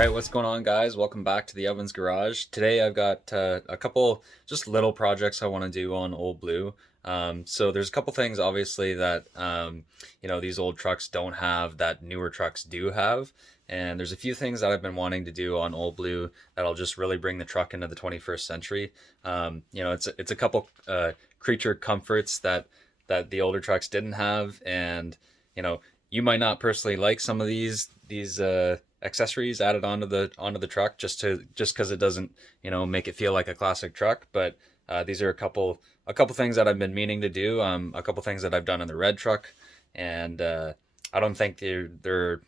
Alright, what's going on, guys? Welcome back to the Ovens Garage. Today I've got a couple just little projects I want to do on Old Blue. So there's a couple things obviously that these old trucks don't have that newer trucks do have. And there's a few things that I've been wanting to do on Old Blue that'll just really bring the truck into the 21st century. It's a couple creature comforts that the older trucks didn't have, and you might not personally like some of these accessories added onto the truck just because it doesn't make it feel like a classic truck. But these are a couple things that I've been meaning to do. A couple things that I've done in the red truck, and I don't think they're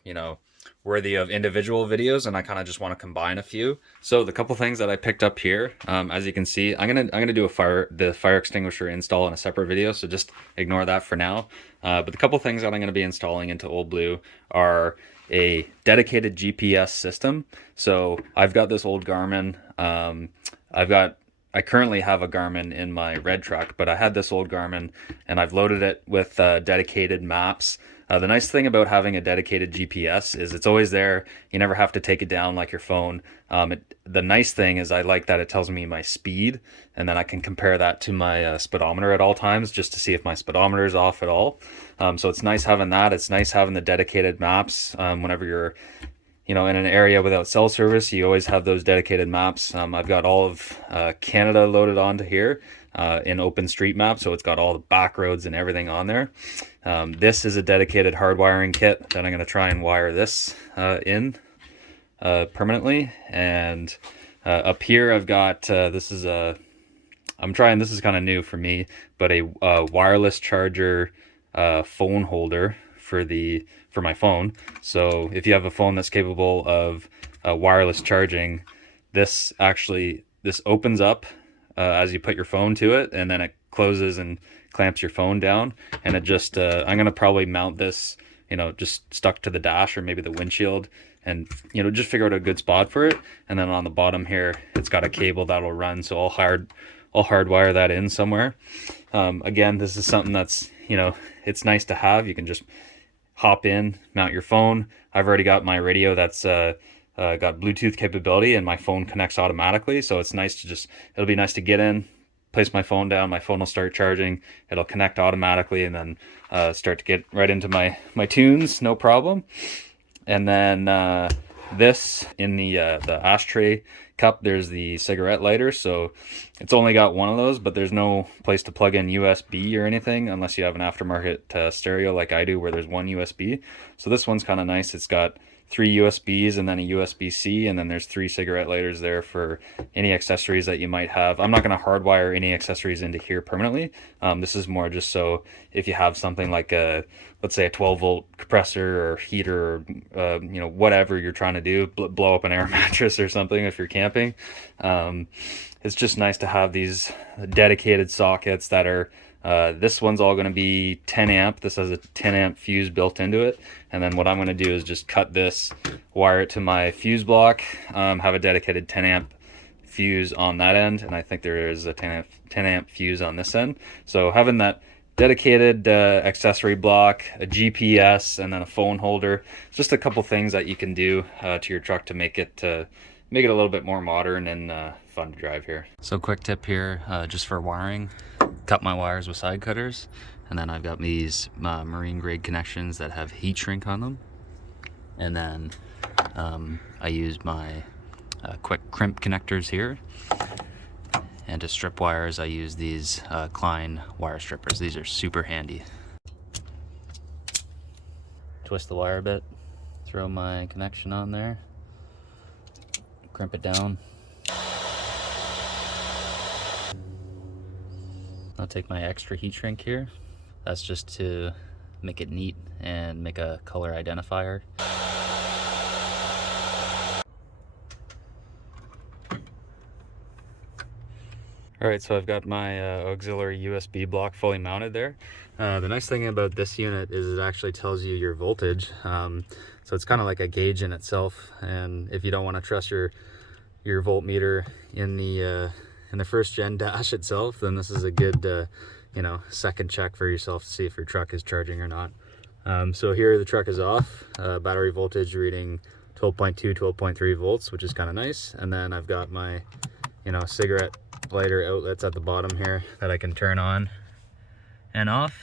worthy of individual videos, and I kind of just want to combine a few. So the couple things that I picked up here, as you can see, I'm gonna do the fire extinguisher install in a separate video, so just ignore that for now. But the couple things that I'm gonna be installing into Old Blue are a dedicated GPS system. So I've got this old Garmin. I currently have a Garmin in my red truck, but I had this old Garmin and I've loaded it with dedicated maps. The nice thing about having a dedicated GPS is it's always there. You never have to take it down like your phone. The nice thing is I like that it tells me my speed, and then I can compare that to my speedometer at all times just to see if my speedometer is off at all. So it's nice having that. It's nice having the dedicated maps. Whenever you're in an area without cell service, you always have those dedicated maps. I've got all of Canada loaded onto here in OpenStreetMap, so it's got all the back roads and everything on there. This is a dedicated hardwiring kit that I'm going to try and wire this in permanently. And up here I've got this is kind of new for me, but a wireless charger phone holder for my phone. So if you have a phone that's capable of wireless charging, this opens up as you put your phone to it, and then it closes and clamps your phone down. And it just I'm gonna probably mount this just stuck to the dash or maybe the windshield, and just figure out a good spot for it. And then on the bottom here it's got a cable that'll run, so I'll hardwire that in somewhere. Again, this is something that's it's nice to have. You can just hop in, mount your phone. I've already got my radio that's got Bluetooth capability, and my phone connects automatically. So it's nice to it'll be nice to get in, place my phone down, my phone will start charging, it'll connect automatically, and then start to get right into my tunes, no problem. And then this in the ashtray cup, there's the cigarette lighter. So it's only got one of those, but there's no place to plug in USB or anything unless you have an aftermarket stereo like I do, where there's one USB. So this one's kind of nice. It's got 3 USBs and then a USB-C, and then there's 3 cigarette lighters there for any accessories that you might have. I'm not going to hardwire any accessories into here permanently. This is more just so if you have something like let's say a 12-volt compressor or heater, or whatever you're trying to do, blow up an air mattress or something if you're camping. It's just nice to have these dedicated sockets that are this one's all going to be 10 amp. This has a 10 amp fuse built into it. And then what I'm going to do is just cut this, wire it to my fuse block, have a dedicated 10 amp fuse on that end. And I think there is a 10 amp fuse on this end. So having that dedicated accessory block, a GPS, and then a phone holder, it's just a couple things that you can do to your truck to make it a little bit more modern and fun to drive here. So quick tip here, just for wiring, cut my wires with side cutters, and then I've got these marine grade connections that have heat shrink on them, and then I use my quick crimp connectors here, and to strip wires I use these Klein wire strippers. These are super handy. Twist the wire a bit, throw my connection on there, crimp it down. I'll take my extra heat shrink here. That's just to make it neat and make a color identifier. Alright, so I've got my auxiliary USB block fully mounted there. The nice thing about this unit is it actually tells you your voltage. So it's kind of like a gauge in itself, and if you don't want to trust your voltmeter in the first gen dash itself, then this is a good second check for yourself to see if your truck is charging or not. So here the truck is off, battery voltage reading 12.2, 12.3 volts, which is kind of nice. And then I've got my, cigarette lighter outlets at the bottom here that I can turn on and off.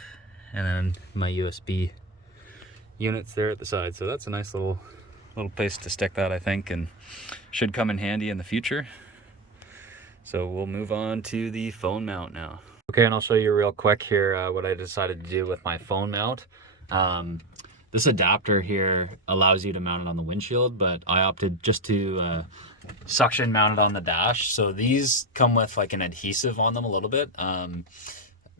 And then my USB units there at the side. So that's a nice little place to stick that, I think, and should come in handy in the future. So we'll move on to the phone mount now. Okay, and I'll show you real quick here what I decided to do with my phone mount. This adapter here allows you to mount it on the windshield, but I opted just to suction mount it on the dash. So these come with like an adhesive on them a little bit.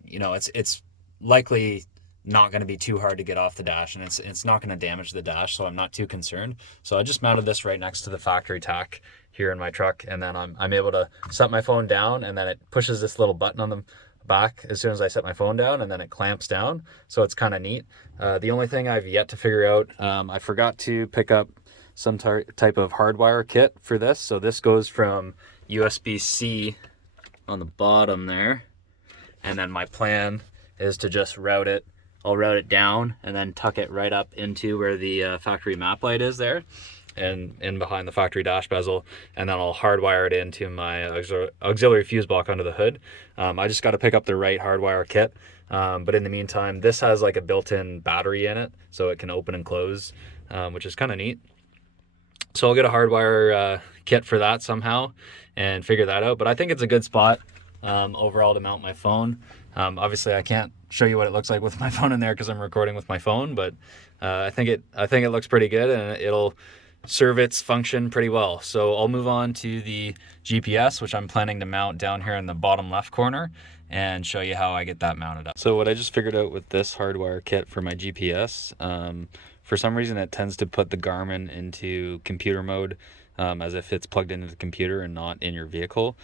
It's likely not going to be too hard to get off the dash, and it's not going to damage the dash, so I'm not too concerned. So I just mounted this right next to the factory tack here in my truck, and then I'm able to set my phone down, and then it pushes this little button on the back as soon as I set my phone down, and then it clamps down. So it's kind of neat. The only thing I've yet to figure out, I forgot to pick up some type of hardwire kit for this. So this goes from USB-C on the bottom there, and then my plan is to just I'll route it down and then tuck it right up into where the factory map light is there, and in behind the factory dash bezel, and then I'll hardwire it into my auxiliary fuse block under the hood. I just got to pick up the right hardwire kit, but in the meantime, this has like a built-in battery in it, so it can open and close, which is kind of neat. So I'll get a hardwire kit for that somehow and figure that out, but I think it's a good spot overall to mount my phone. Obviously I can't show you what it looks like with my phone in there because I'm recording with my phone, but I think it looks pretty good, and it'll serve its function pretty well. So I'll move on to the GPS, which I'm planning to mount down here in the bottom left corner, and show you how I get that mounted up. So what I just figured out with this hardwire kit for my GPS, for some reason it tends to put the Garmin into computer mode, as if it's plugged into the computer and not in your vehicle.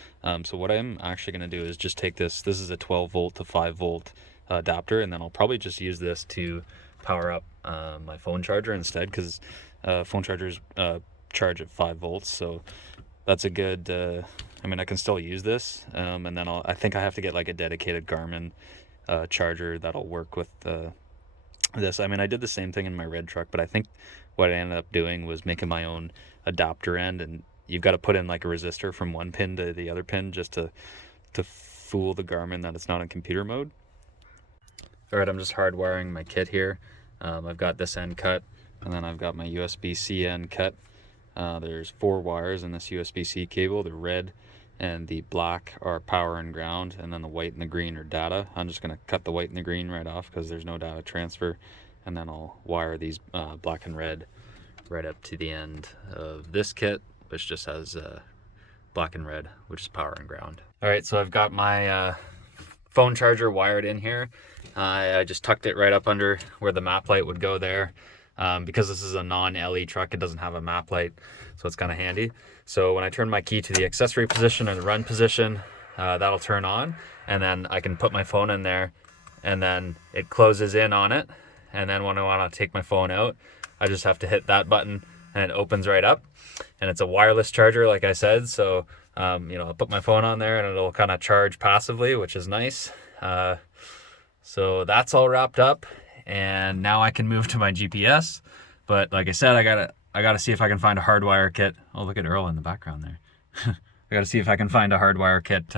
So what I'm actually going to do is just take this is a 12 volt to 5 volt adapter, and then I'll probably just use this to power up my phone charger instead, because phone chargers charge at 5 volts. So that's a good, I can still use this, and then I think I have to get like a dedicated Garmin charger that'll work with this. I did the same thing in my red truck, but I think what I ended up doing was making my own adapter end, and you've got to put in like a resistor from one pin to the other pin just to fool the Garmin that it's not in computer mode. All right, I'm just hardwiring my kit here. I've got this end cut, and then I've got my USB-C end cut. There's 4 wires in this USB-C cable. The red and the black are power and ground, and then the white and the green are data. I'm just going to cut the white and the green right off because there's no data transfer, and then I'll wire these black and red right up to the end of this kit, which just has black and red, which is power and ground. All right, so I've got my phone charger wired in here. I just tucked it right up under where the map light would go there. Because this is a non-LE truck, it doesn't have a map light, so it's kind of handy. So when I turn my key to the accessory position or the run position, that'll turn on, and then I can put my phone in there, and then it closes in on it. And then when I want to take my phone out, I just have to hit that button and it opens right up. And it's a wireless charger, like I said, so I'll put my phone on there and it'll kind of charge passively, which is nice. So that's all wrapped up, and now I can move to my GPS. But like I said, I gotta see if I can find a hardwire kit. Oh, look at Earl in the background there. I gotta see if I can find a hardwire kit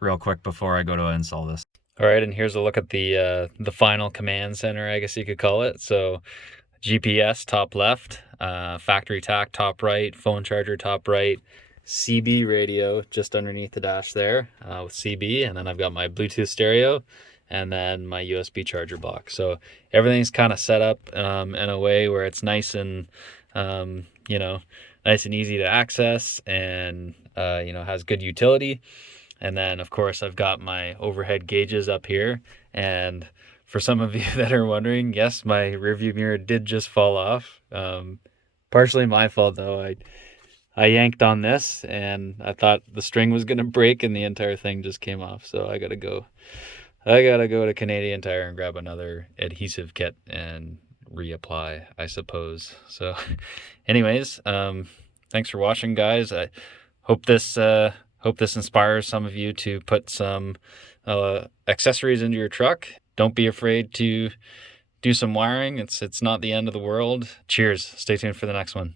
real quick before I go to install this. All right, and here's a look at the final command center, I guess you could call it. So GPS top left, factory tack top right, phone charger top right, CB radio just underneath the dash there with CB, and then I've got my Bluetooth stereo, and then my USB charger block. So everything's kind of set up in a way where it's nice and nice and easy to access, and has good utility. And then of course I've got my overhead gauges up here, and for some of you that are wondering, yes, my rearview mirror did just fall off. Partially my fault though. I yanked on this and I thought the string was gonna break and the entire thing just came off. So I gotta go to Canadian Tire and grab another adhesive kit and reapply, I suppose. So anyways, thanks for watching, guys. I hope this inspires some of you to put some accessories into your truck. Don't be afraid to do some wiring. It's not the end of the world. Cheers. Stay tuned for the next one.